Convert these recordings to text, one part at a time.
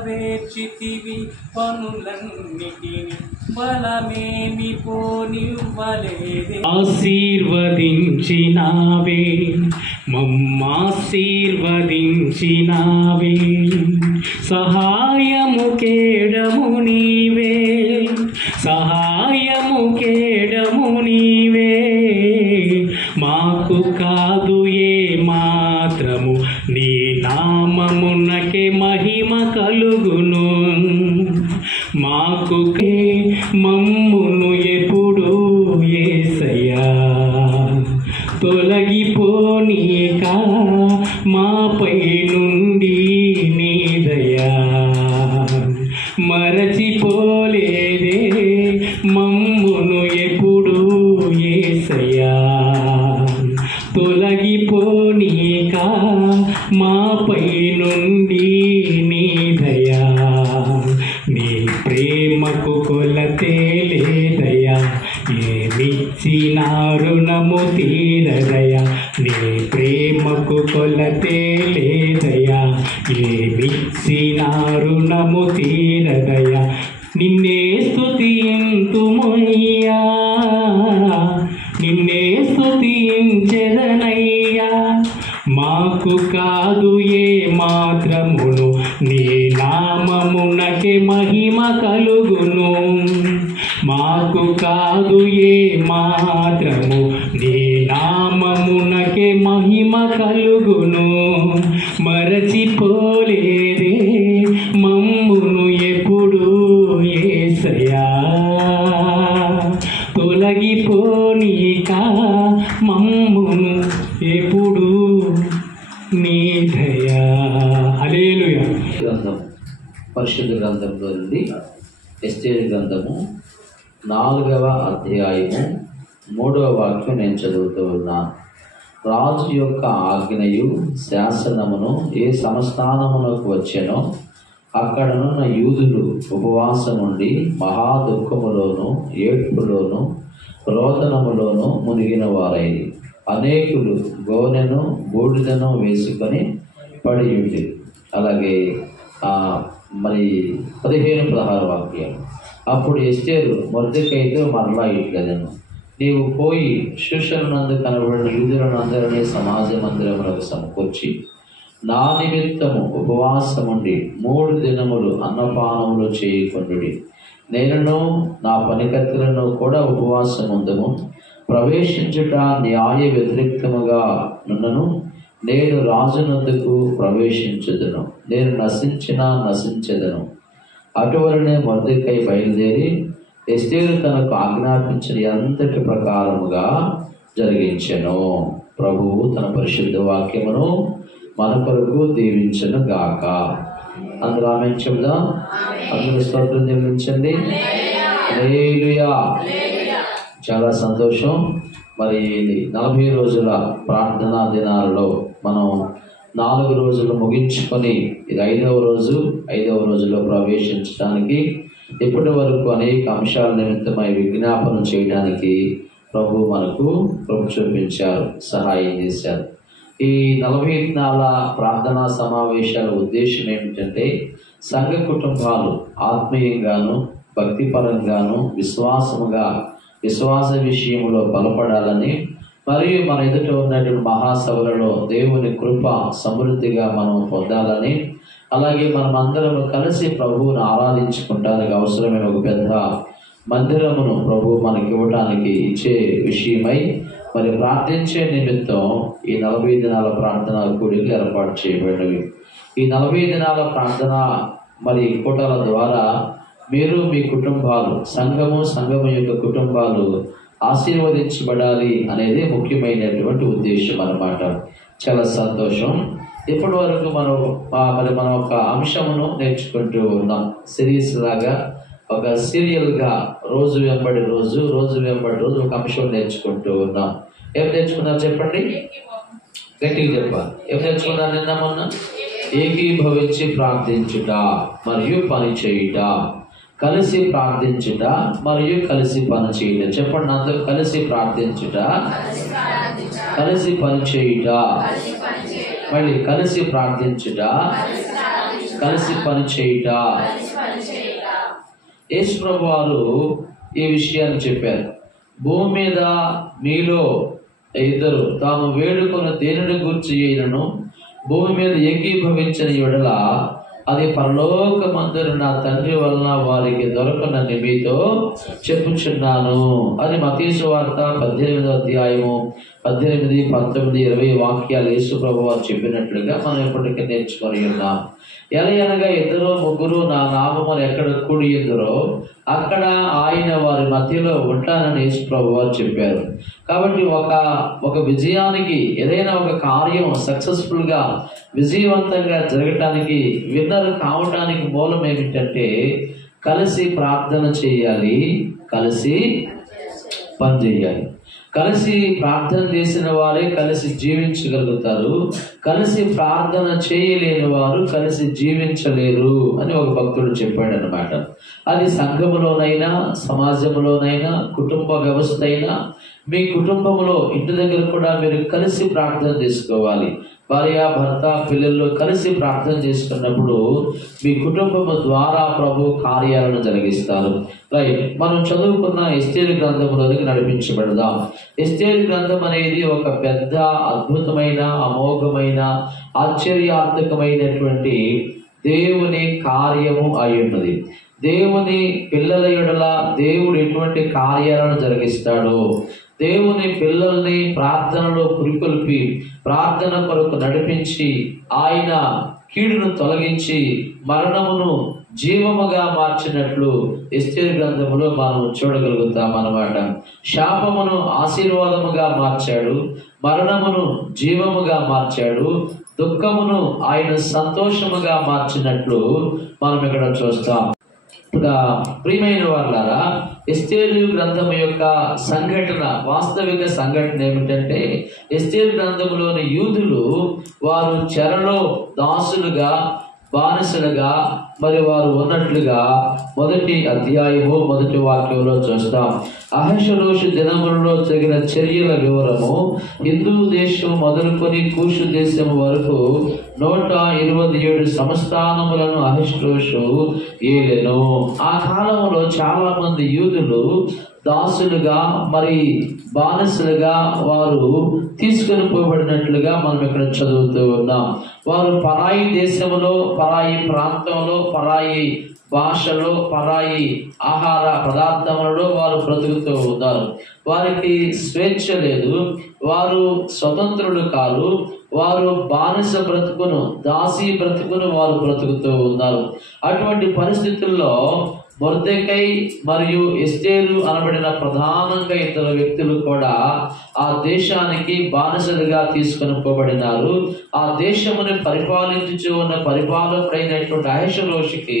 నెరవేర్చితివి పనులన్నిటిని బలమేమి పోనివ్వలేదే. ఆశీర్వదించినావే మమ్మాశీర్వదించినావే, సహాయము కేడము నీవే, సహాయము కేడము నీవే. మాకు కాదు ఏ మాత్రము నీ నామమునకే మహిమ కలుగును. మాకు మమ్మును ఎప్పుడు యేసయ్యా తొలగిపోనీక మాపై నుండి నీ దయా. మరచిపోలేదే మమ్మును ఎప్పుడు యేసయ్యా తొలగిపోనీక మాపై నుండి నీ దయా. నీ ప్రేమకు కొలతే లేదయా, ఏమిచ్చిన రుణము తీరదయా. నీ ప్రేమకు కొలతే లేదయా, ఏమిచ్చిన రుణము తీరదయా. నిన్నే స్తుతింతుమయ్యా, నిన్నే స్తుతించెదనయ్యా. మాకు కాదు ఏ మాత్రమును నీ నామమునకే మహిమ కలుగును. మాకు కాదు ఏ మాత్రము నీ నామమునకే మహిమ కలుగును. మరచిపోలేదే మమ్మును ఎప్పుడు యేసయ్యా తొలగిపోనీక మమ్మును ఎప్పుడు నీ దయా. హల్లెలూయా. గ్రంథం పరిశుద్ధ గ్రంథంలో నుండి ఎస్తేరు గ్రంథము 4వ అధ్యాయము 3వ వాక్యం నేను చదువుతూ ఉన్నాను. రాజు యొక్క ఆజ్ఞయు శాసనమును ఏ సంస్థానమునకు వచ్చెనో అక్కడనున్న యూదులు ఉపవాసముండి మహా దుఃఖములోను ఏడ్పులోను రోదనములోను మునిగిన వారైంది. అనేకులు గోనెను బూడిదను వేసుకొని పడియుండి. అలాగే మరి 15-16 వాక్యం. అప్పుడు ఎస్తేరు మొర్దెకైతో మరలా ఇట్లనెను, నీవు పోయి షూషనునందు కనబడిన యూదులనందరినీ సమాజ మందిరములకు సమకూర్చి నా నిమిత్తము ఉపవాసముండి 3 దినములు అన్నపానములు చేయకుండుడి. నేనును నా పనికత్తులను కూడా ఉపవాసముందుము. ప్రవేశించుట న్యాయ వ్యతిరేక్తముగా నున్నను నేను రాజునందుకు ప్రవేశించుదును, నేను నశించెదను. అటువలనే మొర్దెకై బయలుదేరి ఎస్తేరు తనకు ఆజ్ఞాపించిన అంతటి ప్రకారముగా జరిగించెను. ప్రభువు తన పరిశుద్ధ వాక్యమును మన కొరకు దీవించును గాక. అందరూ ఆమేన్ చెప్దాం. అందరూ స్తోత్రం చెల్లించండి. హల్లెలూయా. చాలా సంతోషం. మరి 40 రోజుల ప్రార్థనా దినాలలో మనం 4 రోజులు ముగించుకొని ఇది 5వ రోజులో ప్రవేశించడానికి ఇప్పటి వరకు అనేక అంశాల నిమిత్తమై విజ్ఞాపన చేయడానికి ప్రభు మనకు కృప చూపించారు, సహాయం చేశారు. ఈ 40 దినాల ప్రార్థనా సమావేశాల ఉద్దేశం ఏమిటంటే సంఘ కుటుంబాలు ఆత్మీయంగాను భక్తిపరంగాను విశ్వాస విషయంలో బలపడాలని, మరియు మన ఎదుట ఉన్నటువంటి మహాసభలలో దేవుని కృప సమృద్ధిగా మనం పొందాలని, అలాగే మనం అందరం కలిసి ప్రభువును ఆరాధించుకోవడానికి అవసరమైన ఒక పెద్ద మందిరమును ప్రభు మనకి ఇవ్వడానికి ఇచ్చే విషయమై మరి ప్రార్థించే నిమిత్తం ఈ 40 దినాల ప్రార్థనా కూడికలు ఏర్పాటు చేయబడినవి. ఈ 40 దినాల ప్రార్థన మరి కూటల ద్వారా మీరు మీ కుటుంబాలు సంఘము యొక్క కుటుంబాలు ఆశీర్వదించబడాలి అనేది ముఖ్యమైనటువంటి ఉద్దేశం అన్నమాట. చాలా సంతోషం. ఇప్పటి వరకు మనం ఒక అంశమును నేర్చుకుంటూ ఉన్నాం. సిరీస్ లాగా ఒక సీరియల్గా రోజు వెంబడి రోజు ఒక అంశం నేర్చుకుంటూ ఉన్నాం. ఏం నేర్చుకున్నారు చెప్పండి, గట్టిగా చెప్పాలి. ఏం నేర్చుకున్నారు నిన్న మొన్న? ఏకీభవించి ప్రార్థించుట మరియు పని చేయుట, కలిసి ప్రార్థించుట మరియు కలిసి పని చేయుట. చెప్పండి అందరూ, కలిసి ప్రార్థించుట, కలిసి పని చేయుట, మళ్ళీ కలిసి ప్రార్థించుట, కలిసి పని చేయుట. యేసు ప్రభు వారు ఈ విషయాన్ని చెప్పారు. భూమి మీద మీలో ఇద్దరు తాము వేడుకొని దేనిని గూర్చి అయినను భూమి మీద ఏకీభవించిన యెడల అది పరలోకమందున నా తండ్రి వలన వారికి దొరకనని మీతో చెప్పుచున్నాను అని మత్తయి సువార్త 18వ అధ్యాయము 18, 19, 20 వాక్యాలు యేసు ప్రభు వారు చెప్పినట్లుగా మనం ఇప్పటికే నేర్చుకొని ఉన్నాం. ఎలయనగా ఇద్దరు ముగ్గురు నా నామమును ఎక్కడ కూడి ఉందరో అక్కడ ఆయన వారి మధ్యలో ఉంటానని యేసు ప్రభు వారు చెప్పారు. కాబట్టి ఒక విజయానికి ఏదైనా ఒక కార్యం సక్సెస్ఫుల్ గా విజయవంతంగా జరగటానికి విన్నర్ కావటానికి మూలం ఏమిటంటే కలిసి ప్రార్థన చేయాలి, కలిసి పని చేయాలి. కలిసి ప్రార్థన చేసిన వారే కలిసి జీవించగలుగుతారు. కలిసి ప్రార్థన చేయలేని వారు కలిసి జీవించలేరు అని ఒక భక్తుడు చెప్పాడు అన్నమాట. అది సంఘములోనైనా సమాజంలోనైనా కుటుంబ వ్యవస్థ అయినా మీ కుటుంబంలో ఇంటి దగ్గర కూడా మీరు కలిసి ప్రార్థన చేసుకోవాలి. భార్య భర్త పిల్లలు కలిసి ప్రార్థన చేసుకున్నప్పుడు మీ కుటుంబము ద్వారా ప్రభు కార్యాలను జరిగిస్తారు. రైట్, మనం చదువుకున్న ఎస్తేరు గ్రంథంలోనికి నడిపించబడదాం. ఎస్తేరు గ్రంథం అనేది ఒక పెద్ద అద్భుతమైన అమోఘమైన ఆశ్చర్యాత్మకమైనటువంటి దేవుని కార్యము అయి ఉన్నది. దేవుని పిల్లల యెడల దేవుడు ఎటువంటి కార్యాలను జరిగిస్తాడో, దేవుని పిల్లల్ని ప్రార్థనలో పురికొల్పి ప్రార్థన కొరకు నడిపించి ఆయన కీడును తొలగించి మరణమును జీవముగా మార్చినట్లు ఎస్తేరు గ్రంథములో మనం చూడగలుగుతాం అన్నమాట. శాపమును ఆశీర్వాదముగా మార్చాడు, మరణమును జీవముగా మార్చాడు, దుఃఖమును ఆయన సంతోషముగా మార్చినట్లు మనం ఇక్కడ చూస్తాం. ప్రియమైన వారులారా, ఎస్తేరు గ్రంథం యొక్క సంఘటన, వాస్తవిక సంఘటన ఏమిటంటే ఎస్తేరు గ్రంథంలోని యూదులు వారు చెరలో దాసులుగా బానిసలుగా మరి వారు ఉన్నట్లుగా మొదటి అధ్యాయము 1వ వాక్యంలో చూస్తాం. అహష్వేరోషు దినములలో జరిగిన చర్యల వివరము హిందూ దేశం మొదలుకొని కూషు దేశం వరకు 127 సంస్థానములను అహష్వేరోషు ఏలెను. ఆ కాలంలో చాలా మంది యూదులు దాసులుగా మరి బానిసలుగా వారు తీసుకొని పోబడినట్లుగా మనం ఇక్కడ చదువుతూ ఉన్నాం. వారు పరాయి దేశంలో, పరాయి ప్రాంతంలో, పరాయి భాషలో, పరాయి ఆహార పదార్థములలో వారు బ్రతుకుతూ ఉన్నారు. వారికి స్వేచ్ఛ లేదు, వారు స్వతంత్రులు కాదు, వారు బానిస బ్రతుకును, దాసీ బ్రతుకును వారు బ్రతుకుతూ ఉన్నారు. అటువంటి పరిస్థితుల్లో మొర్దెకై మరియు ఎస్తేరు అనబడిన ప్రధానంగా ఇద్దరు వ్యక్తులు కూడా ఆ దేశానికి బానిసలుగా తీసుకొని పోబడినారు. ఆ దేశముని పరిపాలించుచు ఉన్న పరిపాలకుడైనటువంటి అహష్వేరోషుకి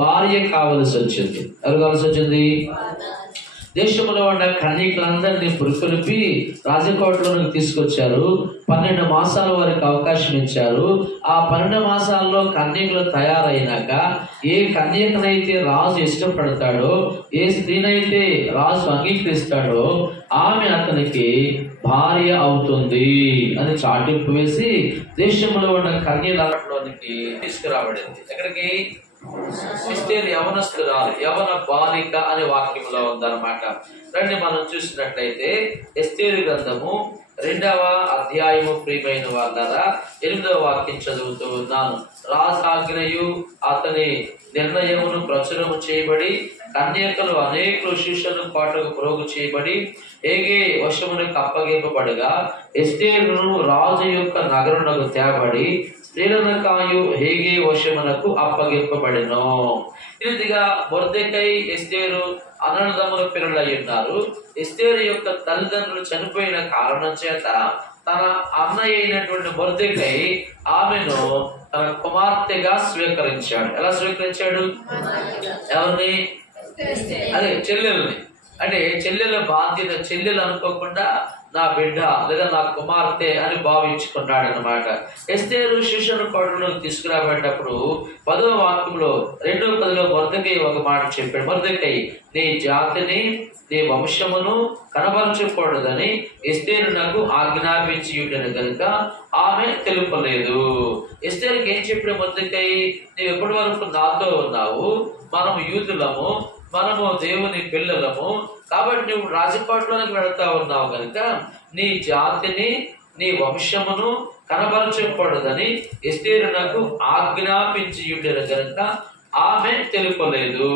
భార్య కావలసి వచ్చింది. ఎవరు కావలసి వచ్చింది? దేశంలో ఉన్న కన్యకులందరినీ పురికొల్పి రాజకోటలోనికి తీసుకొచ్చారు. 12 మాసాల వారికి అవకాశం ఇచ్చారు. ఆ 12 మాసాల్లో కన్యకులు తయారైనాక ఏ కన్యకనైతే రాజు ఇష్టపడతాడో, ఏ స్త్రీనైతే రాజు అంగీకరిస్తాడో ఆమె అతనికి భార్య అవుతుంది అని చాటింపు వేసి దేశంలో ఉన్న కన్యలలోనికి తీసుకురాబడింది. ఎక్కడికి? ఎస్తేరు యవనస్తురాలు, యవన బాలిక అనే వాక్యంలో ఉందన్నమాట. రండి మనం చూసినట్లయితే ఎస్తేరు గ్రంథము 2వ అధ్యాయము ప్రియమైన వాళ్ళారా 8వ వాక్యం చదువుతూ ఉన్నాను. రాజాజ్ఞయు అతని నిర్ణయమును ప్రచురము చేయబడి కన్యకలు అనేకులు శిష్యులను కోటకు ప్రోగు చేయబడి హేగే వశమునకు అప్పగింపబడగా ఎస్తేరును రాజు యొక్క నగరునకు తేబడి స్త్రీలను కాయు హేగే వశమునకు అప్పగింపబడిను. ఇదిగా మొర్దెకై ఎస్తేరు అన్నదమ్ముల పిల్లలు అయి ఉన్నారు. ఎస్తేరు యొక్క తల్లిదండ్రులు చనిపోయిన కారణం చేత తన అన్నయ్య అయినటువంటి మొర్దెకై ఆమెను తన కుమార్తెగా స్వీకరించాడు. ఎలా స్వీకరించాడు? ఎవరిని? అదే చెల్లెల్ని. అంటే చెల్లెల బాధ్యత, చెల్లెలు అనుకోకుండా నా బిడ్డ లేదా నా కుమార్తె అని భావించుకున్నాడు అనమాట. ఎస్తేరు శిష్యుని కోటలోకి తీసుకురాబేటప్పుడు 10వ వాక్యంలో 2:10 మొర్దెకై ఒక మాట చెప్పాడు. మొర్దెకై నీ జాతిని నీ వంశమును కనబరచకూడదని ఎస్తేరు నాకు ఆజ్ఞాపించి ఉండను కనుక ఆమె తెలుపలేదు. ఎస్తేరుకి ఏం చెప్పాడు మొర్దెకై? నీవు ఎప్పటి వరకు నాతో ఉన్నావు, మనము యూదులము, మనము దేవుని పిల్లలము, కాబట్టి నువ్వు రాజకోటలోకి వెళతా ఉన్నావు కనుక నీ జాతిని నీ వంశమును కనబరచకూడదని ఎస్తేరు నాకు ఆజ్ఞాపించి ఉండను కనుక ఆమె తెలుపలేదు.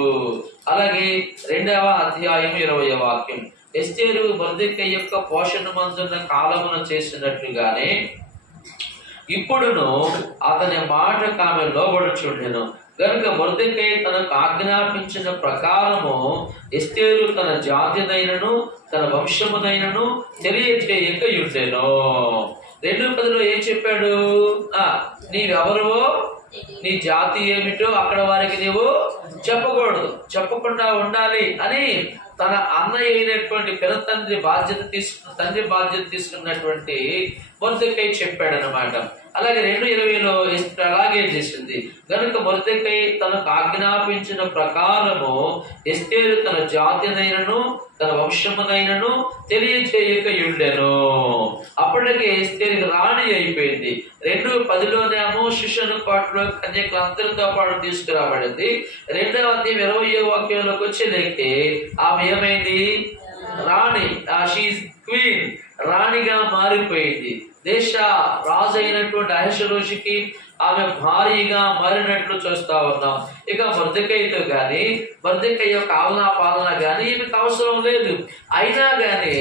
అలాగే 2వ అధ్యాయం 20వ వాక్యం, ఎస్తేరు మొర్దెకై యొక్క పోషణ మందున్న కాలమున చేసినట్లుగానే ఇప్పుడును అతని మాటకు ఆమె లోబడుచుండెను గనుక మొర్దెకై తనకు ఆజ్ఞాపించిన ప్రకారము ఎస్తేరు తన జాతినైనను తన వంశమునైనను తెలియజేయక ఉండెను. 2:10 ఏం చెప్పాడు? నీవెవరో నీ జాతి ఏమిటో అక్కడ వారికి నీవు చెప్పకూడదు, చెప్పకుండా ఉండాలి అని తన అన్నయ్య అయినటువంటి పెద్ద తండ్రి బాధ్యత తీసుకున్నటువంటి మొర్దెకై చెప్పాడు అనమాట. అలాగే 2:20లో అలాగే చేసింది. కనుక మొర్దెకై తనకు ఆజ్ఞాపించిన ప్రకారము ఎస్తేరు తన జాతినైనను తన వంశమునైనను తెలియజేయక ఉండెను. అప్పటికే ఎస్తేరుకి రాణి అయిపోయింది. 2:10లోనేమో శిష్యుని కోటలో కన్యకులందరితో పాటు తీసుకురాబడింది. 2వ అధ్యాయం 20వ వాక్యంలోకి వచ్చేదైతే ఆమె ఏమైంది? రాణి, షీఈస్ క్వీన్, రాణిగా మారిపోయింది. దేశ రాజు అయినటువంటి అహష్వేరోషుకి ఆమె భార్యగా మారినట్లు చూస్తా ఉన్నాం. ఇక మొర్దెకైతో కానీ మొర్దెకై యొక్క ఆలనా పాలన కానీ ఈమెకు అవసరం లేదు. అయినా కానీ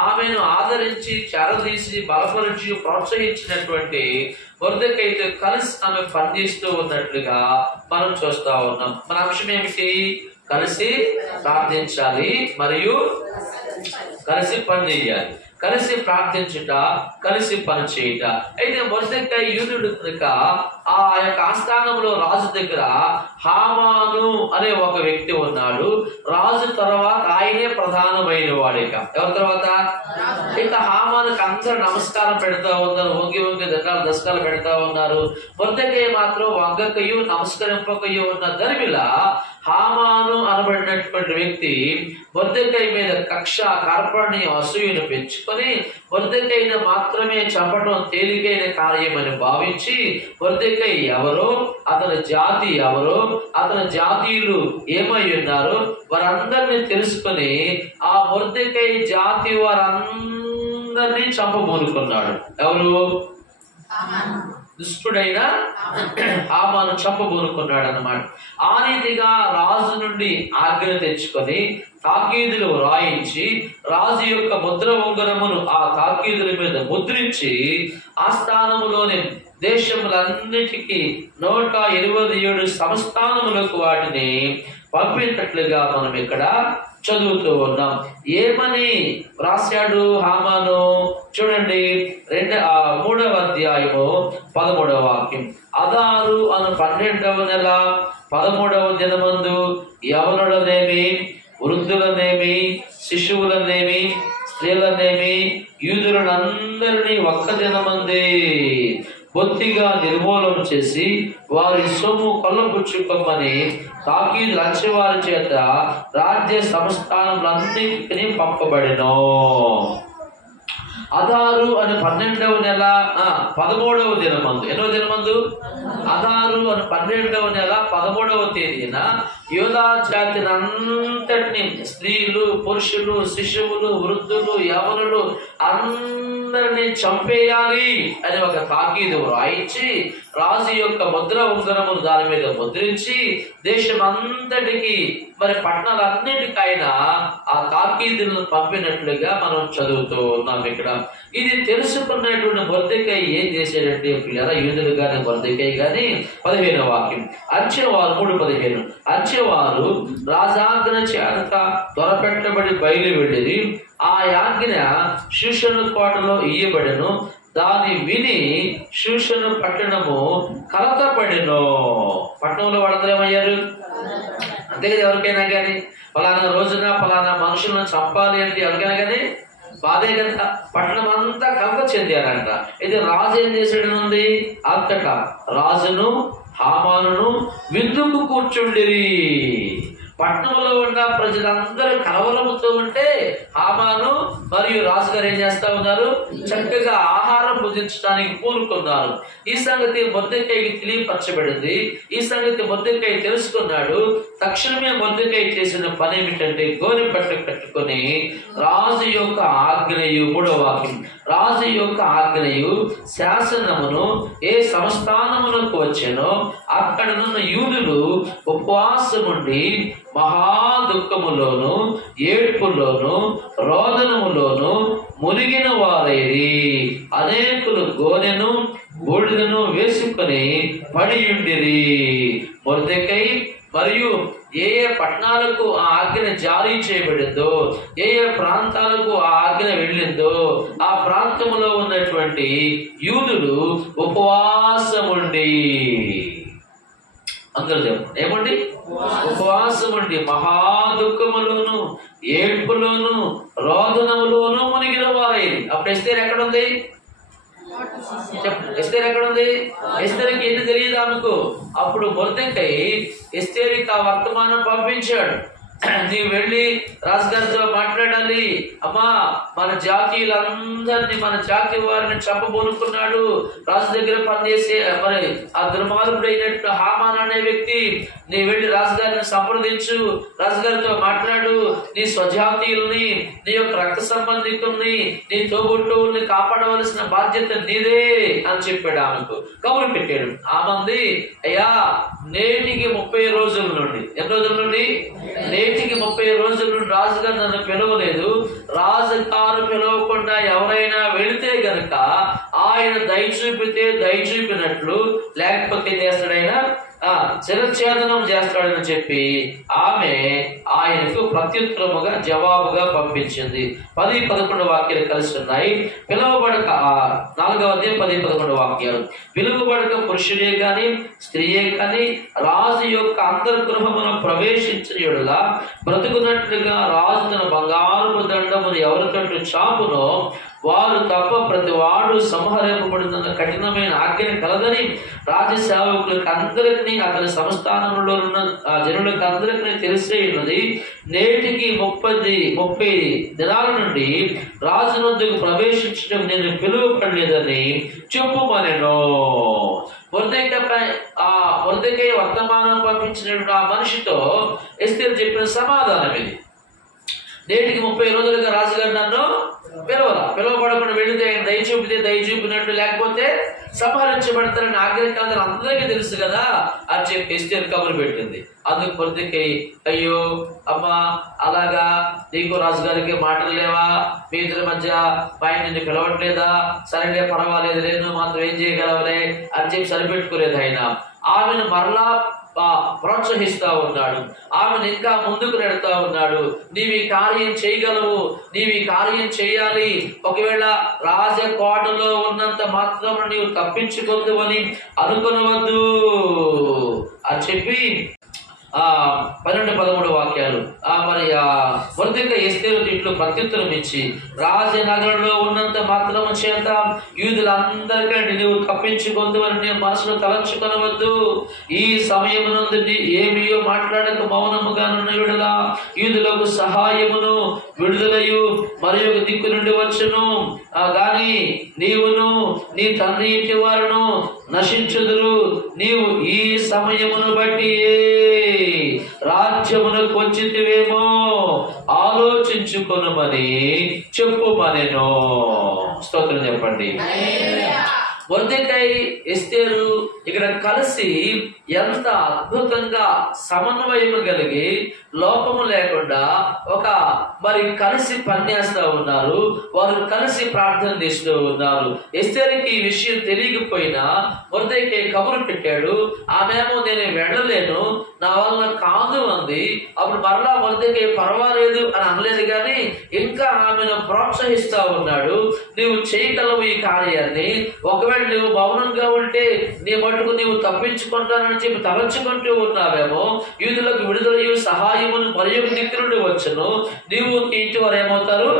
ఆమెను ఆదరించి చేరదీసి బలపరిచి ప్రోత్సహించినటువంటి మొర్దెకైతో కలిసి ఆమె పనిచేస్తూ ఉన్నట్లుగా మనం చూస్తా ఉన్నాం. మన అంశం ఏమిటి? కలిసి ప్రార్థించాలి మరియు కలిసి పని చేయాలి. కలిసి ప్రార్థించుట, కలిసి పని చేయుట. అయితే మొర్దెకై యూదుడు కనుక ఆ యొక్క ఆస్థానంలో రాజు దగ్గర హామాను అనే ఒక వ్యక్తి ఉన్నాడు. రాజు తర్వాత ఆయనే ప్రధానమైన వాడు. ఇక ఎవరి తర్వాత? ఇక హామానుకి అందరూ నమస్కారం పెడతా ఉన్నారు, వంగి దశకాలు పెడతా ఉన్నారు. మొర్దెకై మాత్రం వంగకయు నమస్కరింపకయు ఉన్న దరిమిలా హామాను అనబడినటువంటి వ్యక్తి మొర్దెకై మీద కక్ష, కార్పణ్య, అసూయను పెంచుకొని మొర్దెకైని మాత్రమే చంపడం తేలికైన కార్యమని భావించి మొర్దెకై ఎవరో, అతని జాతి ఎవరో, అతని జాతీయులు ఏమై ఉన్నారో వారందరినీ తెలుసుకొని ఆ మొర్దెకై జాతి వారందరినీ చంపబోనుకున్నాడు. ఎవరు? దుష్టుడైన హామాను చంపబోనుకున్నాడు అన్నమాట. ఆ రీతిగా రాజు నుండి ఆజ్ఞ తెచ్చుకొని తాకీదులు రాయించి రాజు యొక్క ముద్ర ఉంగరమును ఆ తాకీదుల మీద ముద్రించి ఆస్థానములోని దేశములన్నిటికీ 127 సంస్థానములకు వాటిని పంపినట్లుగా మనం ఇక్కడ చదువుతూ ఉన్నాం. ఏమని రాశాడు హామాను? చూడండి, 3వ అధ్యాయము 13వ వాక్యం. అదారు అను 12వ నెల 13వ దినమందు యవనులనేమి, వృద్ధులనేమి, శిశువులనేమి, స్త్రీలనేమి, యూదులందరినీ ఒక్క దినమందే బొత్తిగా నిర్మూలన చేసి వారి సొమ్ము కొల్లపుచ్చుకోమని తాకీదు లక్షవారి చేత రాజ్య సంస్థానములన్నిటికీ పంపబడెను. అదారు అని 12వ నెల 13వ దినమందు, ఎన్నో దినమందు? అదారు అని 12వ నెల 13వ తేదీన యూదా జాతిని అంతటిని, స్త్రీలు, పురుషులు, శిశువులు, వృద్ధులు, యవనులు అందరినీ చంపేయాలి అని ఒక తాకీదు రాయించి రాజు యొక్క ముద్ర ఉంగరమును దాని మీద ముద్రించి దేశం అంతటికి, మరి పట్టణాలన్నిటికైనా ఆ తాకీదులను పంపినట్లుగా మనం చదువుతూ ఉన్నాం ఇక్కడ. ఇది తెలుసుకున్నటువంటి మొర్దెకై ఏం చేసేటంటే పిల్లల యూదులు గాని మొర్దెకై గాని 15వ వాక్యం, అర్చేవారు 3:15 అర్చేవారు రాజాజ్ఞ చేత త్వరపెట్టబడి బయలు వెళ్ళిరి. ఆ యాజ్ఞ షూషను కోటలో ఇయ్యబడెను. దాన్ని విని షూషను పట్టణము కలతపడెను. పట్టణంలో వాళ్ళందరూ ఏమయ్యారు? అంతేకాదు ఎవరికైనా కానీ ఫలానా రోజున ఫలానా మనుషులను చంపాలి అంటే ఎవరికైనా కానీ బాధే కదా. పట్టణం అంతా కలత చెందారంట. ఇది రాజు ఏం చేసాడు ఉంది అంతటా రాజును హామానును విందుకు కూర్చుండిరి. పట్టణంలో ఉన్న ప్రజలందరూ కలవరముతో ఉంటే హామాను మరియు రాజుగారు ఏం చేస్తా ఉన్నారు, చక్కగా ఆహారం భుజించడానికి పూనుకున్నారు. ఈ సంగతి మొర్దెకైకి తెలియపరచబడింది. ఈ సంగతి మొర్దెకై తెలుసుకున్నాడు. తక్షణమే మొర్దెకై చేసిన పని ఏమిటంటే గోనె పట్టు కట్టుకొని రాజు యొక్క ఆజ్ఞయు, 3వ వాక్యం, రాజు యొక్క ఆజ్ఞయు శాసనమును ఏ సంస్థానములకు వచ్చానో అక్కడనున్న యూదులు ఉపవాసముండి మహా దుఃఖములోను ఏడ్పులోను రోదనములోను మునిగిన వారైరి. అనేకులు గోనెను బూడిదను వేసుకొని పడియుండిరి. మొర్దెకై మరియు ఏ ఏ పట్టణాలకు ఆ ఆజ్ఞ జారీ చేయబడిందో, ఏ ఏ ప్రాంతాలకు ఆ ఆజ్ఞ వెళ్ళిందో ఆ ప్రాంతంలో ఉన్నటువంటి యూదులు ఉపవాసముండి, అందరూ చెప్పండి ఏమండి, ఉపవాసముండి మహా దుఃఖములోను ఏడ్పులోను రోదనములోను మునిగిన వారైంది. అప్పుడు ఎస్తేర్ ఎక్కడుంది, ఎస్తేర్ ఎక్కడుంది? ఎస్తేర్కి ఎన్ని తెలియదు ఆమెకు. అప్పుడు మొర్దెకై ఎస్తేర్కి ఆ వర్తమానం పంపించాడు. నీవు వెళ్ళి రాజుగారితో మాట్లాడాలి. అమ్మా, మన జాతీయులందరినీ, మన జాతి వారిని చంపబోనుకున్నాడు. రాజు దగ్గర పనిచేసే మరి ఆ దుర్మార్గుడైనట్టు హామాన్ అనే వ్యక్తి, నీ వెళ్ళి రాజుగారిని సంప్రదించు, రాజుగారితో మాట్లాడు. నీ స్వజాతీయుల్ని, నీ యొక్క రక్త సంబంధికుల్ని, నీ తోబుట్టువుల్ని కాపాడవలసిన బాధ్యత నీదే అని చెప్పాడు. ఆమెకు కబురు పెట్టాడు. ఆమంది, అయ్యా నేటికి 30 రోజుల నుండి, ఎన్ని రోజుల నుండి? నేటికి 30 రోజుల నుండి రాజుగారు నన్ను పిలవలేదు. రాజుగారు పిలవకుండా ఎవరైనా వెళితే గనక ఆయన దయ చూపితే దయ చూపినట్లు, లేకపోతే చేస్తాడైనా శిరఛేదనం చేస్తాడని చెప్పి ఆమె ఆయనకు ప్రత్యుత్తరముగా జవాబుగా పంపించింది. 10-11 వాక్యాలు కలిసి ఉన్నాయి. పిలువబడక 4వ అధ్యాయం 10-11 వాక్యాలు. పిలువబడక పురుషుడే కాని స్త్రీయే కాని రాజు యొక్క అంతర్గృహమును ప్రవేశించిన యెడల బ్రతుకున్నట్లుగా రాజు తన బంగారపు దండమును ఎవరి తట్టు చాపునో వారు తప్ప ప్రతి వాడు సంహరింపబడిన కఠినమైన ఆజ్ఞ కలదని రాజసేవకులకు అందరికీ అతని సంస్థానంలో ఉన్న జనులకు అందరికీ తెలిసే ఉన్నది. నేటికి 30 దినాల నుండి రాజు వద్దకు ప్రవేశించడం నేను పిలువపడలేదని చెప్పుమనెను. మొర్దెకై వర్తమానం పంపించిన ఆ మనిషితో ఎస్తేర్ చెప్పిన సమాధానం ఇది. నేటికి 30 రోజులుగా రాజుగారు నన్ను పిలవబడకుండా వెళితే ఆయన దయ చూపితే దయ చూపినట్టు, లేకపోతే సంహరించబడతారని ఆజ్ఞ కాదని అందరికీ తెలుసు కదా అని చెప్పి ఎస్తేర్ కబురు పెట్టింది. అందుకు మొర్దెకై, అయ్యో అమ్మా, అలాగా నీకు రాజుగారికి మాటలు లేవా? మీ ఇద్దరి మధ్య పైన నిన్ను పిలవట్లేదా? సరేలే పర్వాలేదు, నేను మాత్రం ఏం చేయగలవలే అని చెప్పి సరిపెట్టుకోలేదు. ఆయన ఆమెను మరలా ప్రోత్సహిస్తా ఉన్నాడు. ఆమెను ఇంకా ముందుకు నెడతా ఉన్నాడు. నీవు ఈ కార్యం చేయగలవు, నీవు ఈ కార్యం చేయాలి. ఒకవేళ రాజకోటలో ఉన్నంత మాత్రం నీవు తప్పించుకోవద్దు అనుకునవద్దు అని చెప్పి 12-13 వాక్యాలు మరి మొర్దెకై ఎస్తేరు ఇట్లు ప్రత్యుత్తరం ఇచ్చి, రాజనగరంలో ఉన్నంత మాత్రము చేత యూదులందరికంటే నీవు తప్పించుకొందు అని నీ మనసును తలంచుకొనవద్దు. ఈ సమయం నుండి ఏమియో మాట్లాడక మౌనముగా నున్న యూదులకు సహాయమును విడుదలయు మరి ఒక దిక్కు నుండి వచ్చును గాని నీవును నీ తండ్రి ఇంటి వారును నశించుదురు. నీవు ఈ సమయమును బట్టి రాజ్యమునకు వచ్చితివేమో ఆలోచించుకొనుమని చెప్పుమనెను. స్తోత్రం చెప్పండి. మొర్దెకై ఎస్తేరు ఇక్కడ కలిసి ఎంత అద్భుతంగా సమన్వయం కలిగి లోపము లేకుండా మరి కలిసి పనిచేస్తూ ఉన్నారు. వారు కలిసి ప్రార్థన చేస్తూ ఉన్నారు. ఎస్తేరుకి ఈ విషయం తెలియకపోయినా మొర్దెకై కబురు పెట్టాడు. ఆమెమో నేను వెళ్ళలేను, నా వల్ల కాదు అంది. అప్పుడు మరలా మొర్దెకై పర్వాలేదు అని అనలేదు, కానీ ఇంకా ఆమెను ప్రోత్సహిస్తా ఉన్నాడు. నువ్వు చేయగలవు ఈ కార్యాన్ని. ఒకవేళ నువ్వు మౌనంగా ఉంటే నీ మటుకు నీవు తప్పించుకుంటానని చెప్పి తలంచుకుంటూ ఉన్నావేమో, యూదులకు విడుదలయు సహాయమును మరియు దిక్కు నుండి వచ్చును, నీవు నీ ఇంటి వారు ఏమవుతారు,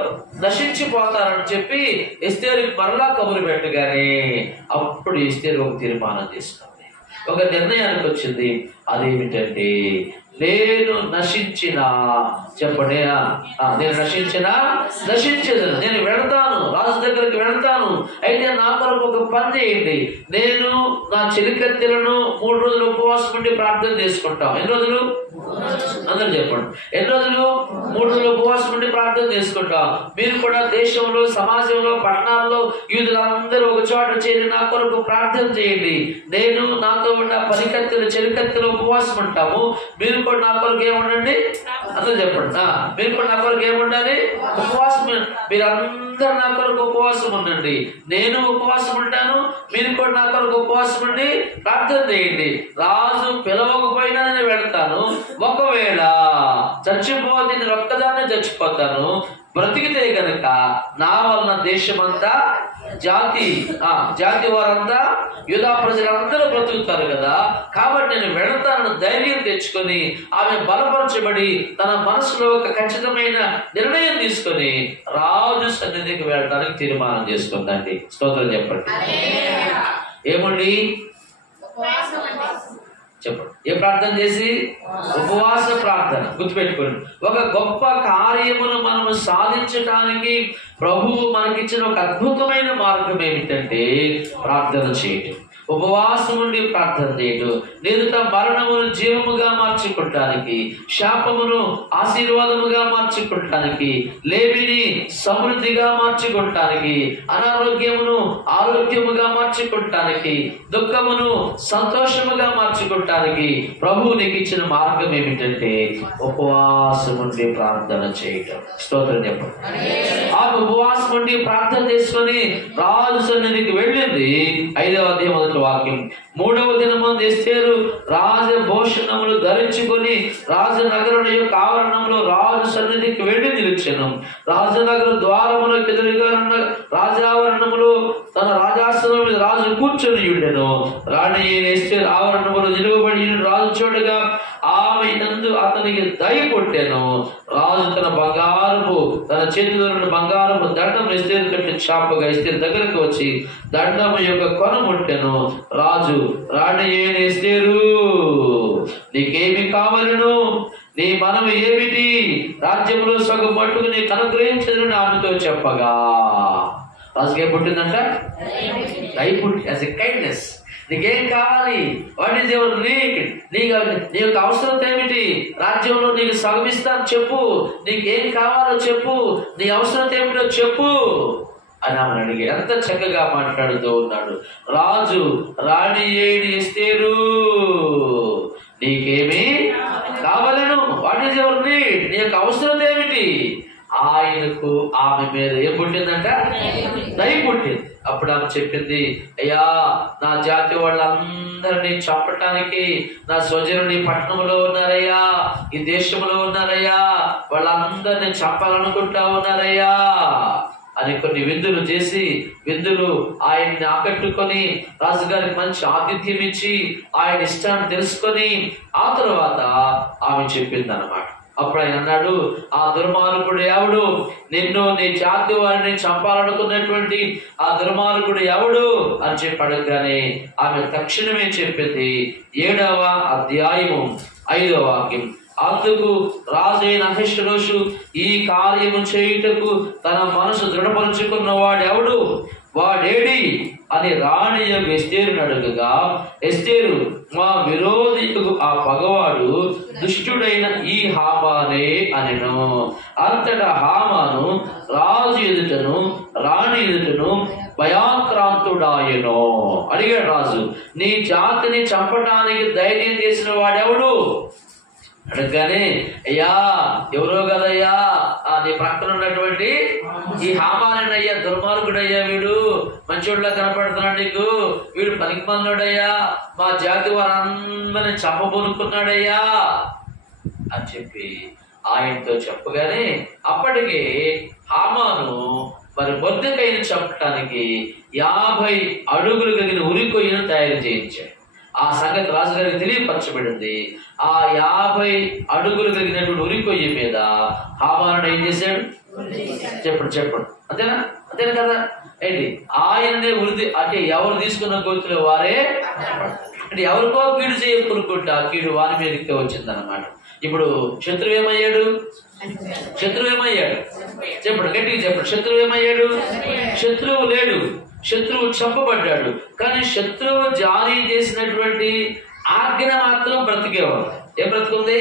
నశించిపోతారని చెప్పి ఎస్తేరుకి మరలా కబురు పెట్టగానే అప్పుడు ఎస్తేరు ఒక తీర్మానం చేసుకుంది, ఒక నిర్ణయానికి వచ్చింది. అదేమిటంటే, నేను నశించినా, చెప్పండి, నేను నశించదు, నేను వెళ్తాను, రాజు దగ్గరికి వెళ్తాను. అయితే నా కొరకు ఒక పని చేయండి, నేను నా చెలికత్తెలను 3 రోజులు ఉపవాసం ఉండి ప్రార్థన చేసుకుంటాం. ఎన్ని రోజులు? అందరూ చెప్పండి. ఎన్ని రోజులు? 3 రోజులు ఉపవాసం ఉండి ప్రార్థన చేసుకుంటాం. మీరు కూడా దేశంలో, సమాజంలో, పట్టణాల్లో యూదులందరూ ఒక చోట చేరి నా కొరకు ప్రార్థన చేయండి. నేను నాతో ఉన్న పరికత్తెలు, చెలికత్తెలు ఉపవాసం ఉంటాము. మీరు కూడా నా కొరకు ఏముండండి? అందరూ చెప్పండి. మీరు కూడా నా కొరకు ఏముండాలి? ఉపవాసం. మీరందరూ నా కొరకు ఉపవాసం ఉండండి. నేను ఉపవాసం ఉంటాను, మీరు కూడా నా కొరకు ఉపవాసం ఉండి ప్రార్థన చేయండి. రాజు పిలవకపోయినా నేను వెళ్తాను. ఒకవేళ చచ్చిపోతే నేను ఒక్కదాన్నే చచ్చిపోతాను. బ్రతికితే గనక నా వలన దేశమంతా, జాతి వారంతా, యూదా ప్రజలందరూ బ్రతుకుతారు కదా. కాబట్టి నేను వెళతానని ధైర్యం తెచ్చుకొని ఆమె బలపరచబడి తన మనసులో ఒక ఖచ్చితమైన నిర్ణయం తీసుకొని రాజు సన్నిధికి వెళ్ళడానికి తీర్మానం చేసుకుందండి. స్తోత్రం చెప్పండి. ఏమండి చెప్పండి. ఏ ప్రార్థన చేసి? ఉపవాస ప్రార్థన. గుర్తుపెట్టుకోండి, ఒక గొప్ప కార్యమును మనము సాధించడానికి ప్రభువు మనకిచ్చిన ఒక అద్భుతమైన మార్గం ఏమిటంటే ప్రార్థన చేయటం. ఉపవాసం ఉండి ప్రార్థన చేయటం. నిరుత మరణమును జీవముగా మార్చుకుంటానికి, శాపమును ఆశీర్వాదముగా మార్చుకుంటానికి, లేమిని సమృద్ధిగా మార్చుకుంటానికి, అనారోగ్యమును ఆరోగ్యముగా మార్చుకుంటానికి, దుఃఖమును సంతోషముగా మార్చుకుంటానికి ప్రభువు నీకు ఇచ్చిన మార్గం ఏమిటంటే ఉపవాసం ఉండి ప్రార్థన చేయటం. స్తోత్రం చెప్పండి. ఆ ఉపవాసం ఉండి ప్రార్థన చేసుకొని రాజు సన్నిధికి వెళ్ళింది. 5వ అధ్యాయం 1వ వాక్యం. 3వ దినమందు ఎస్తేరు రాజభూషణములు ధరించుకొని రాజనగరుల యొక్క ఆవరణంలో రాజు సన్నిధికి వెళ్ళి నిలిచెను. రాజనగర ద్వారములకు ఎదురుగా ఉన్న రాజావరణములో తన రాజాసనం మీద రాజు కూర్చొని ఉండెను. రాణి ఎస్తేరు ఆవరణములో నిలువబడి రాజు చూడగా ఆమె యందు అతనికి దయ పుట్టెను. రాజు తన చేతిలో ఉన్న బంగారపు దండం ఎస్తేరు కంటే చాపగా ఎస్తేరు దగ్గరకు వచ్చి దండము యొక్క కొన ముట్టెను. రాజు, రాణి ఎస్తేరు, నీకేమి కావాలను? నీ మనము ఏమిటి? రాజ్యంలో సగం మట్టుకు నీకు అనుగ్రహించదని ఆమెతో చెప్పగా రాజుకే పుట్టిందంట దయ పుట్టి, యాజ్ ఎ కైండ్నెస్. నీకేం కావాలి? What is your need? నీ యొక్క అవసరం ఏమిటి? రాజ్యంలో నీకు సగమిస్తాను చెప్పు. నీకేం కావాలో చెప్పు. నీ అవసరం ఏమిటో చెప్పు అని ఆమెను అడిగి ఎంత చక్కగా మాట్లాడుతూ ఉన్నాడు. రాజు, రాణి ఎస్తేరు, నీకేమి కావాలను? What is your need? నీ యొక్క అవసరం ఏమిటి? ఆయనకు ఆమె మీద ఏం పుట్టిందంట? దయ పుట్టింది. అప్పుడు ఆమె చెప్పింది, అయ్యా, నా జాతి వాళ్ళందరినీ చంపటానికి నా స్వజనుని పట్టణంలో ఉన్నారయ్యా, ఈ దేశంలో ఉన్నారయ్యా, వాళ్ళందరినీ చంపాలనుకుంటా ఉన్నారయ్యా అని కొన్ని విందులు చేసి, విందులు ఆయన్ని ఆకట్టుకొని రాజుగారికి మంచి ఆతిథ్యం ఇచ్చి ఆయన ఇష్టాన్ని తెలుసుకొని ఆ తర్వాత ఆమె చెప్పింది అన్నమాట. అప్పుడు ఆయన అన్నాడు, ఆ దుర్మార్గుడు ఎవడు? నిన్ను, నీ జాతి వారిని చంపాలనుకున్నటువంటి ఆ దుర్మార్గుడు ఎవడు అని చెప్పి అడగగానే ఆమె తక్షణమే చెప్పింది. 7వ అధ్యాయము 5వ వాక్యం. అందుకు రాజు అయిన అహష్వేరోషు ఈ కార్యము చేయుటకు తన మనసు దృఢపరుచుకున్న వాడెవడు? వాడేడి అని రాణి ఎస్తేరుని అడుగగా, ఎస్తేరు, మా విరోధికు ఆ పగవాడు దుష్టుడైన ఈ హామానే అనెను. అంతటా హామాను రాజు ఎదుటను రాణి ఎదుటను భయాక్రాంతుడాయను. అడిగాడు రాజు, నీ జాతిని చంపటానికి ధైర్యం చేసిన వాడెవడు? అడగగానే, అయ్యా, ఎవరో కదయ్యా, నీ ప్రక్కన ఉన్నటువంటి ఈ హామానయ్యా, దుర్మార్గుడయ్యా, వీడు మంచోళ్ళ కనపడుతున్నాడు నీకు, వీడు పనికిమాలినోడయ్యా, మా జాతి వారందరిని చంపబోనుకున్నాడయ్యా అని చెప్పి ఆయనతో చెప్పగానే అప్పటికే హామాను మరి మొర్దెకైని చంపటానికి 50 అడుగులు కలిగిన ఉరికొయ్యను తయారు చేయించాడు. ఆ సంగతి రాజుగారికి తెలియపరచబడింది. ఆ 50 అడుగులు కలిగినటువంటి ఉరికొయ్య మీద హామానుడు ఏం చేశాడు? చెప్పండి అంతేనా కదా? ఏంటి ఆయన్నే వృద్ధి అంటే ఎవరు తీసుకున్న గోతులు వారే, అంటే ఎవరికో కీడు చేయకూరుకుంటే ఆ కీడు వారి మీదకే వచ్చిందన్నమాట. ఇప్పుడు శత్రువు ఏమయ్యాడు? చెప్పండి గట్టిగా చెప్పండి. శత్రువు ఏమయ్యాడు? శత్రువు లేడు, శత్రువు చంపబడ్డాడు. కానీ శత్రువు జారీ చేసినటువంటి ఆజ్ఞ మాత్రం బ్రతికేవాడు. ఏం బ్రతుకుంది?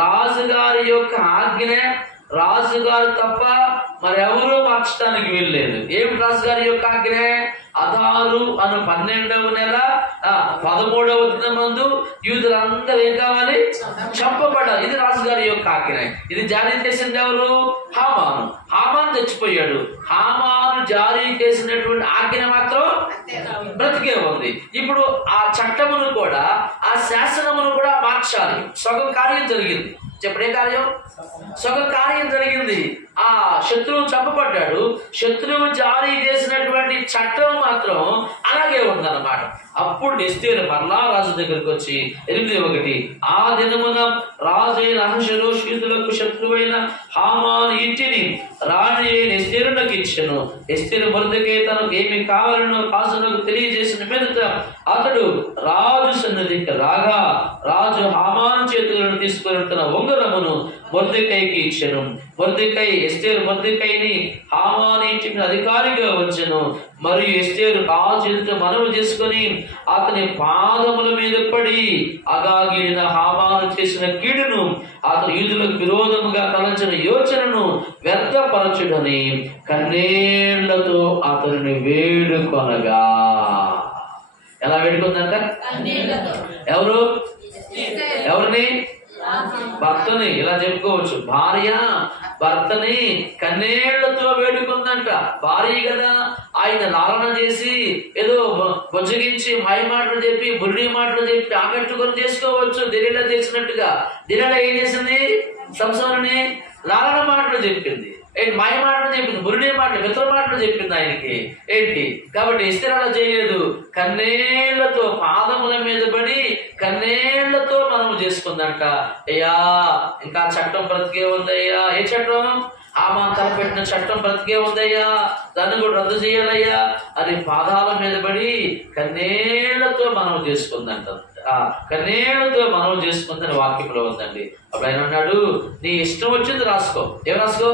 రాజుగారి యొక్క ఆజ్ఞ రాజుగారు తప్ప మరెవరూ మార్చడానికి వెళ్ళలేదు. ఏమిటి రాజుగారి యొక్క ఆజ్ఞ? అదారు అను 12వ నెల 13వ దినమందు యూదులందరూ ఏం కావాలి? చంపబడాలి. ఇది రాజుగారి యొక్క ఆజ్ఞ. ఇది జారీ చేసింది ఎవరు? హామాను చచ్చిపోయాడు. హామాను జారీ చేసినటువంటి ఆజ్ఞ మాత్రం బ్రతికే ఉంది. ఇప్పుడు ఆ చట్టమును కూడా, ఆ శాసనమును కూడా మార్చాలి. సగం కార్యం జరిగింది. చెప్పడే కార్యం? సగం కార్యం జరిగింది. ఆ శత్రువు చంపబడ్డాడు. శత్రువు జారీ చేసినటువంటి చట్టం మాత్రం అలాగే ఉందన్నమాట. అప్పుడు ఎస్తేరు మరలా రాజు దగ్గరికి వచ్చి 8:1 ఆ దినమున రాజైన అహష్వేరోషులకు శత్రువైన హామాను ఇంటిని రాణి అయిన ఎస్తేరునకు ఇచ్చెను. ఎస్తేరు మొర్దెకై తనకు ఏమి కావాలనో రాజునకు తెలియజేసిన మీదట అతడు రాజు సన్నిధికి రాగా రాజు హామాను చేతులను తీసుకొని తన ఉంగరమును మొర్దెకైకి ఇచ్చెను. ఎస్తేరు మొర్దెకైని హామాను ఇంటి మీద అధికారిగా వచ్చెను. మరియు ఎస్తేరు రాజు ఎదుట మనవి చేసుకొని అతని పాదముల మీద పడి అగాగిన హామాను చేసిన కీడును, అతను యూదులకు విరోధముగా తలంచిన యోచనను వ్యర్థపరచుడని కన్నీళ్లతో అతనిని వేడుకొనగా. ఎలా వేడుకుందంట? ఎవరిని? భర్తని. ఇలా చెప్పుకోవచ్చు, భార్య భర్తని కన్నేళ్లతో వేడుకుందంట. భార్య కదా, ఆయన లాలన చేసి ఏదో బొజ్జగించి మాయ మాటలు చెప్పి బుర్రి మాటలు చెప్పి ఆకట్టుకొని చేసుకోవచ్చు. దిలీలా చేసినట్టుగా. దిలీలా ఏం చేసింది? సంసారాన్ని లాలన మాటలు చెప్పింది, మాయ మాటలు చెప్పింది, బుర్రి మాటలు, మిత్ర మాటలు చెప్పింది ఆయనకి. ఏంటి కాబట్టి ఎస్తేరు అలా చేయలేదు. కన్నేళ్లతో పాదముల మీద పడి కన్నేళ్లతో మనము చేసుకుందంట. అయ్యా ఇంకా చట్టం బ్రతికే ఉందయ్యా. ఏ చట్టం? హామాను తలపెట్టిన చట్టం బ్రతికే ఉందయ్యా, దాన్ని కూడా రద్దు చేయాలయ్యా అని పాదాల మీద పడి కన్నేళ్లతో మనం చేసుకుందంట. కన్నేళ్లతో మనం చేసుకుందని వాక్యంలో ఉందండి. అప్పుడు ఆయన అన్నాడు, నీ ఇష్టం వచ్చింది రాసుకో. ఏం రాసుకో?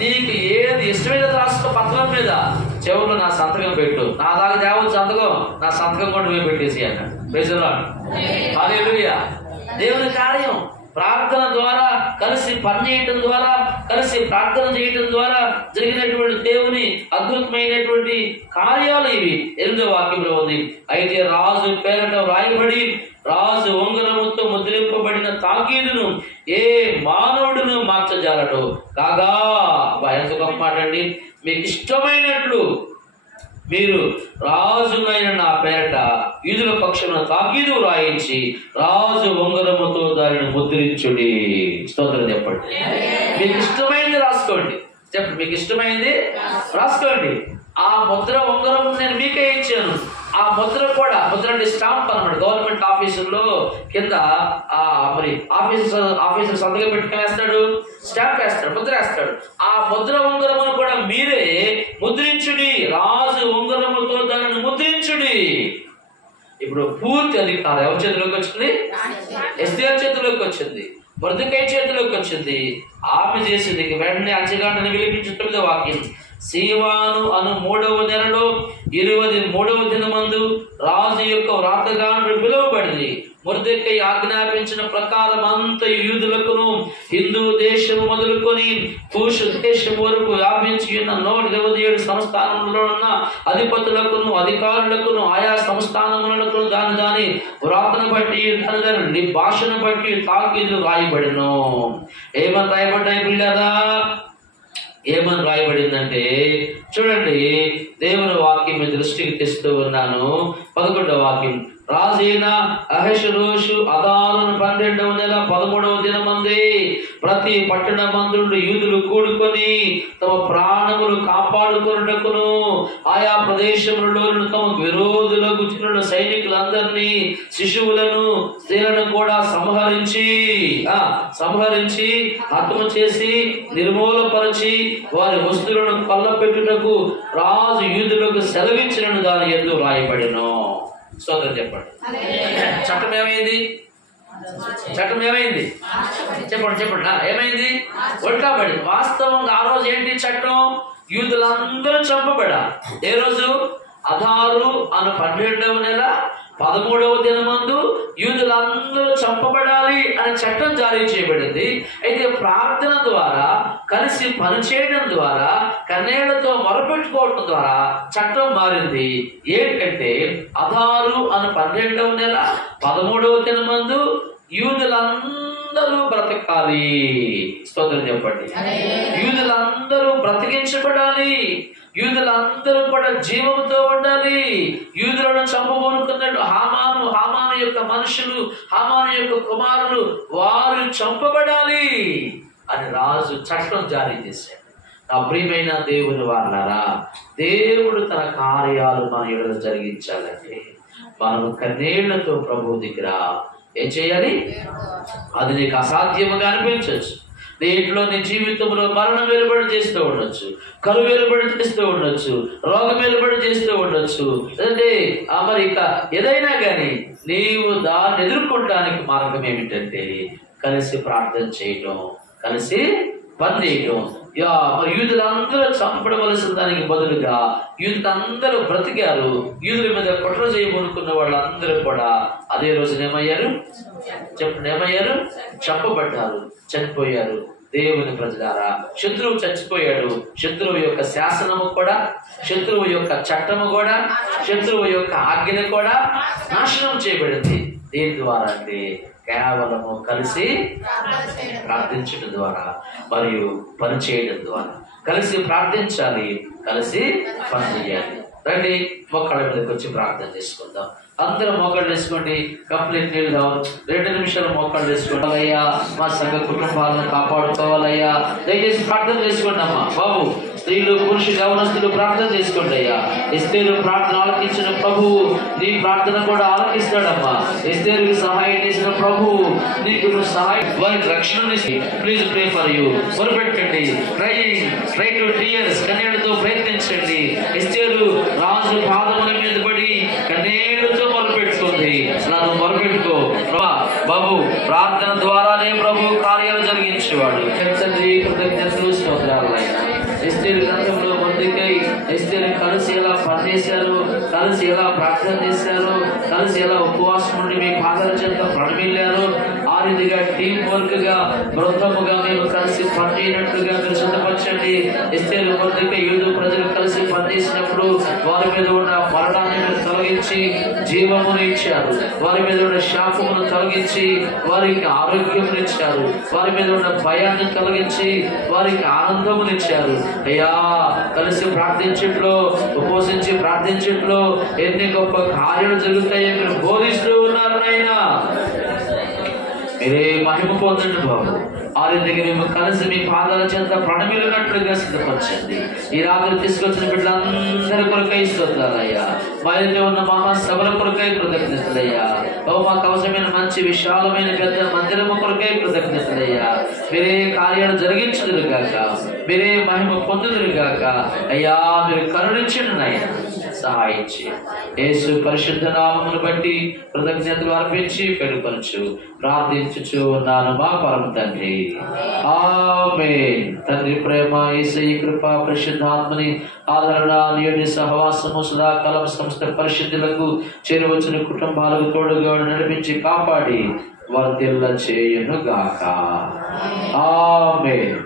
నీకు ఏది ఇష్టమైనది రాసుకో. పత్రం మీద చెవులు నా సంతకం పెట్టు. నా దాకా తేవచ్చు సంతకం, నా సంతకం కూడా మేము పెట్టేసి అన్నాడు. Praise the Lord. హల్లెలూయా. దేవుని కార్యం ప్రార్థన ద్వారా కలిసి పనిచేయటం ద్వారా, కలిసి ప్రార్థన చేయటం ద్వారా జరిగినటువంటి దేవుని అద్భుతమైనటువంటి కార్యాలు ఇవి. 8వ వాక్యంలో ఉంది. అయితే రాజు పేరట వ్రాయబడి రాజు ఉంగరముతో ముద్రింపబడిన తాకీదును ఏ మానవుడును మార్చజాలడు కాగా. ఎంత గొప్ప మాట అండి. మీకు ఇష్టమైనట్లు మీరు రాజునైన నా పేరట యూదుల పక్షమున తాకీదు రాయించి రాజు ఉంగరముతో దానిని ముద్రించుడి. స్తోత్రం చెప్పండి. మీకు ఇష్టమైంది రాసుకోండి. చెప్పండి, మీకు ఇష్టమైంది రాసుకోండి. ఆ ముద్ర ఉంగరం నేను మీకే ఇచ్చాను. ఆ ముద్ర కూడా, ముద్ర అంటే స్టాంప్ అన్నమాట. గవర్నమెంట్ ఆఫీసుల్లో కింద మరి ఆఫీసర్ సంతకం పెట్టుకునేస్తాడు, స్టాంప్ వేస్తాడు, ముద్ర వేస్తాడు. ఆ ముద్ర ఉంగరమును కూడా మీరే ముద్రించుడి. రాజు ఉంగరముతో దానిని ముద్రించుడి. ఇప్పుడు పూర్తి అధికారం ఎవరి చేతిలోకి వచ్చింది? ఎస్తేరు చేతిలోకి వచ్చింది, మొర్దెకై చేతిలోకి వచ్చింది. ఆమె చేసింది. వెంటనే అంచెగాండని విలిపించి 9వ వాక్యం. సీవాను అను 3వ నెలలో 23వ దినమందు రాజు యొక్క వ్రాతగాండ్రు పిలువబడింది. మొర్దెకై ఆజ్ఞాపించిన ప్రకారం అంత యూదులకును హిందూ దేశం మొదలుకొని కూషు దేశం వరకు వ్యాపించి ఉన్న 127 సంస్థానంలో ఉన్న అధిపతులకును అధికారులకును ఆయా సంస్థానములకు దాని వ్రాతను బట్టి దాని భాషను బట్టి తాకీదు రాయబడిను. ఏమని రాయబడ్డాయి పిల్లరా? ఏమని రాయబడిందంటే చూడండి, దేవుని వాక్యం మీ దృష్టికి తెస్తూ ఉన్నాను. 11వ వాక్యం. రాజైన అహష్వేరోషు అదారును 12వ నెల 13వ దినమందే ప్రతి పట్టణ మందులు యూదులు కూడుకొని తమ ప్రాణములు కాపాడుకొనుటకును ఆయా ప్రదేశములలో తమకు విరోధులకు చిన్న సైనికులందరినీ శిశువులను స్త్రీలను కూడా సంహరించి హతము చేసి నిర్మూలపరిచి వారి వస్తువులను కొల్లపెట్టుటకు రాజు యూదులకు సెలవించిన దాని యందు రాయబడిను. స్తోత్రం చెప్పండి. చట్టం ఏమైంది? చెప్పండి. ఏమైంది? ఉల్టాబడి. వాస్తవంగా ఆ రోజు ఏంటి చట్టం? యూదులందరూ చంపబడాలి. ఏ రోజు? అదారు అను 12వ నెల 13వ దినమందు యూదులందరూ చంపబడాలి అనే చట్టం జారీ చేయబడింది. అయితే ప్రార్థన ద్వారా, కలిసి పనిచేయడం ద్వారా, కన్నేళ్లతో మొరపెట్టుకోవడం ద్వారా చట్టం మారింది. ఏంటంటే అదారు అను 12వ నెల 13వ దినమందు యూదులందరూ బ్రతకాలి. స్తోత్రం చెప్పండి. యూదులందరూ బ్రతికించబడాలి. యూదులందరూ కూడా జీవంతో ఉండాలి. యూదులను చంపబోనుకున్నట్టు హామాను యొక్క మనుషులు, హామాను యొక్క కుమారులు వారు చంపబడాలి అని రాజు చట్టం జారీ చేశాడు. నా ప్రియమైన దేవుని వారలారా, దేవుడు తన కార్యాలు మన ఎడల జరిగించాలంటే మనము కన్నేళ్లతో ప్రభు దగ్గర ఏం చేయాలి? అది నీకు అసాధ్యముగా అనిపించవచ్చు. దేంట్లో నీ జీవితంలో మరణం వెలుబడి చేస్తూ ఉండొచ్చు, కరువు వెలుబడి చేస్తూ ఉండొచ్చు, రోగం వెలుబడి చేస్తూ ఉండొచ్చు. అంటే మరి ఇక ఏదైనా కానీ నీవు దాన్ని ఎదుర్కొనడానికి మార్గం ఏమిటంటే కలిసి ప్రార్థన చేయటం, కలిసి పని చేయటం. మరి యూదులందరూ చంపడవలసిన దానికి బదులుగా యూదులందరూ బ్రతికారు. యూదుల మీద కుట్ర చేయబోనుకున్న వాళ్ళందరూ కూడా అదే రోజున ఏమయ్యారు? చెప్పండి, ఏమయ్యారు? చంపబడ్డారు, చనిపోయారు. దేవుని ప్రజలారా, శత్రువు చచ్చిపోయాడు. శత్రువు యొక్క శాసనము కూడా, శత్రువు యొక్క చట్టము కూడా, శత్రువు యొక్క ఆజ్ఞ కూడా నాశనం చేయబడింది. దేని ద్వారా అంటే కేవలము కలిసి ప్రార్థించడం ద్వారా మరియు పని చేయడం ద్వారా. కలిసి ప్రార్థించాలి, కలిసి పని చేయాలి. రండి మొక్కల మీదకి వచ్చి ప్రార్థన చేసుకుందాం. అందరూ మోకాళ్ళు వేసుకోండి. కంప్లీట్ నీళ్ళు రావు. 2 నిమిషాలు మోకాళ్ళు వేసుకోవాలయ్యా. మా సంఘ కుటుంబాలను కాపాడుకోవాలయ్యా. దయచేసి ప్రార్థన చేసుకోండి అమ్మా. బాబు, స్త్రీలు, పురుషులు, యవనస్తులు ప్రార్థన చేసుకోండి అయ్యా. ఎస్తేరు ప్రార్థన ఆలకించిన ప్రభువు నీ ప్రార్థన కూడా ఆలకిస్తాడమ్మా. ఎస్తేరుకి సహాయం చేసిన ప్రభువు నీకు సహాయం, వారికి రక్షణ. Please pray for you. మొరపెట్టండి. Try to tears. కన్నీళ్లతో ప్రయత్నించండి. ఎస్తేరు రాజు పాదముల మీద పడి కన్నీళ్లతో మొరపెట్టుకుంది. నన్ను మొరపెట్టుకో బాబు. ప్రార్థన ద్వారానే ప్రభు కార్యాలు జరిగించేవాడు. కృతజ్ఞతలు, స్తోత్రాలైనా. ఎస్తేరు గ్రంథంలో ముందుకై ఎస్తేరు కలిసి ఎలా పనిచేశారు, కలిసి ఎలా ప్రార్థన చేశారు, కలిసి ఎలా ఉపవాసం ఉండి మీ పాదాల చేత ప్రణమిల్లారు. ఆ రీతిగా టీం వర్క్ గా, బృందముగా మేము కలిసి పనిచేయనట్లుగా మీరు సిద్ధపరచండి. ఎస్తేరు ముందుకై యూదు ప్రజలు కలిసి పనిచేసినప్పుడు వారి మీద ఉన్న మరణాన్ని మీరు తొలగించి జీవమును ఇచ్చారు. వారి మీద ఉన్న శాపమును తొలగించి వారికి ఆరోగ్యమును ఇచ్చారు. వారి మీద ఉన్న భయాన్ని తొలగించి వారికి ఆనందమునిచ్చారు. అయ్యా, కలిసి ప్రార్థించట్లో, ఉపవసించి ప్రార్థించట్లో ఎన్ని గొప్ప కార్యాలు జరుగుతాయో మీరు బోధిస్తూ ఉన్నారు నాయనా. మీరే మహిమ పొందండి బాబు. ఆ రీతిగా మేము కలిసి మీ పాదాల చేత ప్రణమిలినట్లుగా సిద్ధపరచండి. ఈ రాత్రి తీసుకొచ్చిన బిడ్డలందరి కొరకై స్తోత్రాలయ్యా. బయలుదే ఉన్న మహాసభల కొరకై కృతజ్ఞతలయ్యా. మాకు అవసరమైన మంచి విశాలమైన పెద్ద మందిరము కొరకై కృతజ్ఞతలయ్యా. మీరే కార్యాలు జరిగించుదురు గాక, మీరే మహిమ పొందుదురు గాక. అయ్యా, మీరు కరుణించండి నాయన, సహాయించి యేసు పరిశుద్ధ నామమును బట్టి కృతజ్ఞతలు అర్పించి పెరుగుపరచు ప్రార్థించుచు ఉన్నాను మా పరమ తండ్రి. ఆమేన్. తండ్రి ప్రేమ, యేసయ్య కృప, పరిశుద్ధాత్మని ఆదరణ, నియటి సహవాసము సదాకాలం సంస్థ పరిశుద్ధులకు చేరువచ్చిన కుటుంబాలకు తోడుగా నడిపించి కాపాడి వర్ధిల్ల చేయును గాక. ఆమేన్.